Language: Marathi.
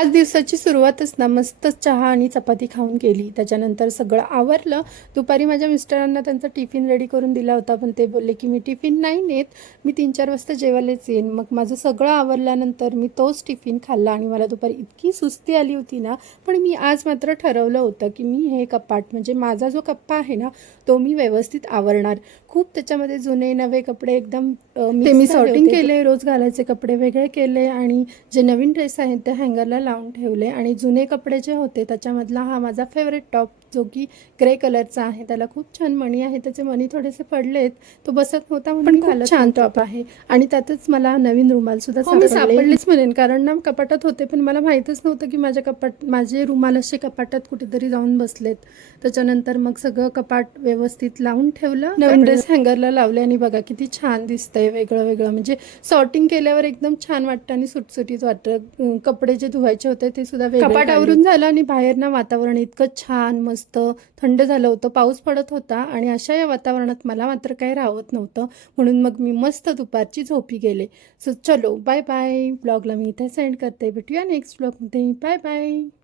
आज दिवसाची सुरुवातच ना मस्त चहा आणि चपाती खाऊन केली. त्याच्यानंतर सगळं आवरलं. दुपारी माझ्या मिस्टरांना त्यांचा टिफिन रेडी करून दिला होता, पण ते बोलले की मी टिफिन नाही नेत, मी 3-4 वाजता जेवायलाच येईन. मग माझं सगळं आवरल्यानंतर मी तोच टिफिन खाल्ला आणि मला दुपारी इतकी सुस्ती आली होती ना, पण मी आज मात्र ठरवलं होतं की मी हे कपाट म्हणजे माझा जो कप्पा आहे ना, तो मी व्यवस्थित आवरणार. खूप त्याच्यामध्ये जुने नवे कपडे एकदम ते मी सॉर्टिंग केले, रोज घालायचे कपडे वेगळे केले आणि जे नवीन ड्रेस आहेत ते हँगरला लावून ठेवले. आणि जुने कपडे जे होते त्याच्यामधला हा माझा फेवरेट टॉप जो की ग्रे कलरचा आहे, त्याला खूप छान मणी आहे, त्याचे मणी थोडेसे पडलेत, तो बसत नव्हता म्हणून खूप छान टॉप आहे. आणि त्यातच मला नवीन रुमाल सुद्धा सापडलेच म्हणेन, कारण ना कपाटात होते पण मला माहीतच नव्हतं की माझे रुमाल असे कपाटात कुठेतरी जाऊन बसलेत. त्याच्यानंतर मग सगळं कपाट व्यवस्थित लावून ठेवलं, नवीन ड्रेस हँगरला लावले आणि बघा किती छान दिसतंय वेगळं वेगळं. म्हणजे सॉर्टिंग केल्यावर एकदम छान वाटतं आणि सुटसुटीत वाटतं. कपडे जे धुवायचे होते ते सुद्धा कपाट आवरून झालं आणि बाहेर ना वातावरण इतकं छान मस्त थंड झालं होतं, पाऊस पडत होता आणि अशा या वातावरणात मला मात्र काही राहत नव्हतं, म्हणून मग मी मस्त दुपारची झोपी गेले. सो चलो बाय बाय. ब्लॉगला मी इथे सेंड करते. भेटूया नेक्स्ट ब्लॉगमध्ये. Bye bye.